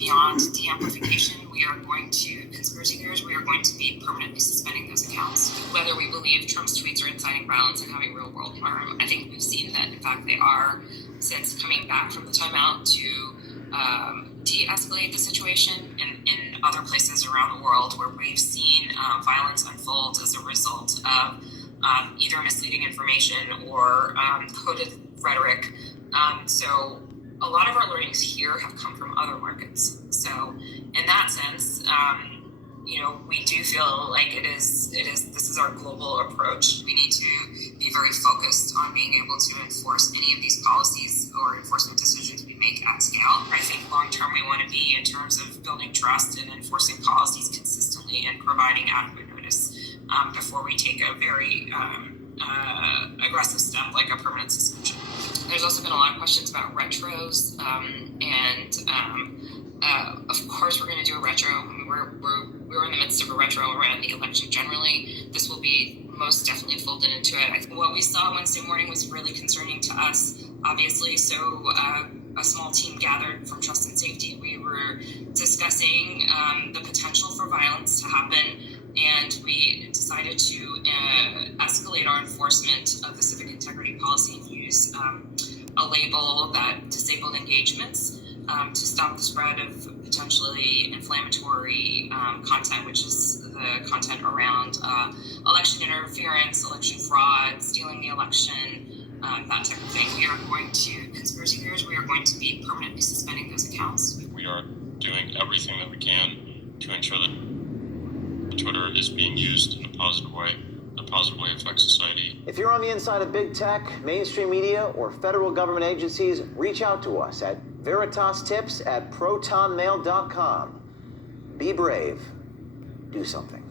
beyond de-amplification, we are going to, conspiracy theories, we are going to be permanently suspending those accounts. Whether we believe Trump's tweets are inciting violence and having real world harm, I think we've seen that, in fact, they are, since coming back from the timeout to de-escalate the situation in other places around the world where we've seen violence unfold as a result of either misleading information or coded rhetoric. So a lot of our learnings here have come from other markets. So in that sense, we do feel like this is our global approach. We need to be very focused on being able to enforce any of these policies or enforcement decisions we make at scale. I think long term we want to be in terms of building trust and enforcing policies consistently and providing adequate notice before we take a very aggressive step like a permanent suspension. There's also been a lot of questions about retros, of course we're going to do a retro. I mean, we're in the midst of a retro around the election generally. This will be most definitely folded into it. I think what we saw Wednesday morning was really concerning to us, obviously. So a small team gathered from Trust and Safety. We were discussing the potential for violence to happen, and we decided to escalate our enforcement of the civic integrity policy and use a label that disabled engagements to stop the spread of potentially inflammatory content, which is the content around election interference, election fraud, stealing the election, that type of thing. We are going to, conspiracy theories, we are going to be permanently suspending those accounts. We are doing everything that we can to ensure that Twitter is being used in a positive way affects society. If you're on the inside of big tech, mainstream media, or federal government agencies, reach out to us at VeritasTips@protonmail.com. Be brave. Do something.